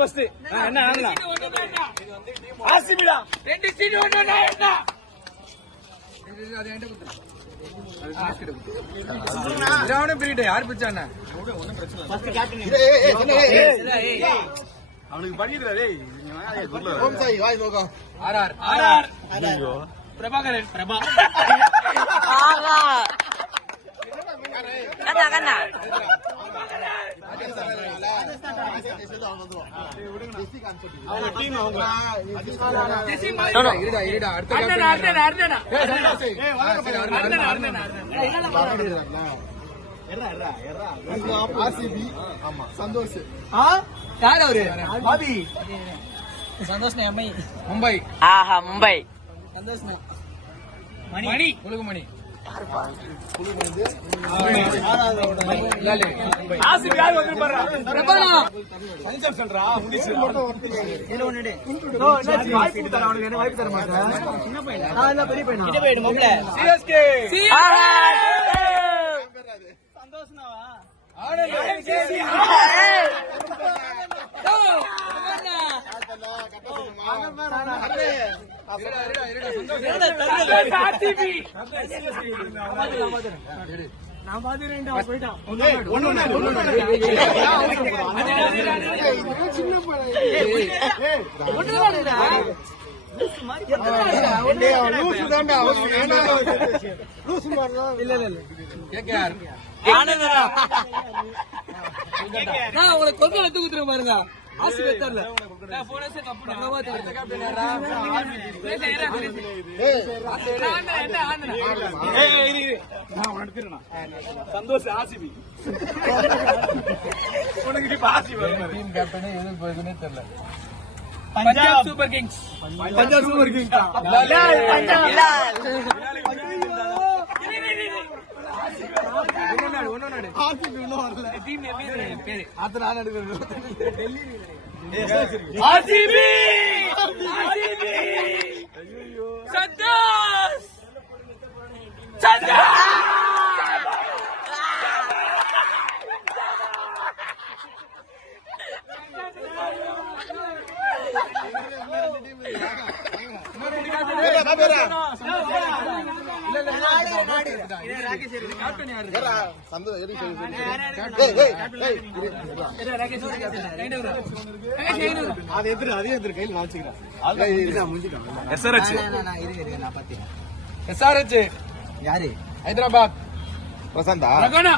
first என்ன ஆனலாம் ஆசிபிடா 2 seat ஒண்ணா என்ன அது என்கிட்ட கொடுத்து ராவண பீரியட் யார் பிச்சானே ஒண்ணும் பிரச்சனை இல்ல ஃபர்ஸ்ட் கேப்டன் அவனுக்கு பண்ணிடுடா டேய் ஓம் சாய் வாய் நோகா ஆர்ஆர் ஐயோ பிரபாகரன் பிரபா ஆகா கண்ணா அவங்க டீம் அவங்க இருடா அடுத்த ஆர்சிபி ஆமா சந்தோஷ் யார் அவரு பாபி சந்தோஷ் மும்பை ஆஹா மும்பை சந்தோஷ் மணி குலுகுமணி நான் பாத்துறேன் போயிட்டான் உனக்கு கொஞ்சம் எடுத்து குத்துறேன் பாருங்க ஆசிரியர்ல சந்தோஷ் ஆசிபி உனக்கு இப்ப ஆசிபி டீம் கேப்டன் எது போகுதுன்னே தெரியல பஞ்சாப் சூப்பர் கிங்ஸ் ஹைதராபாத் பிரசாந்தா ரகனா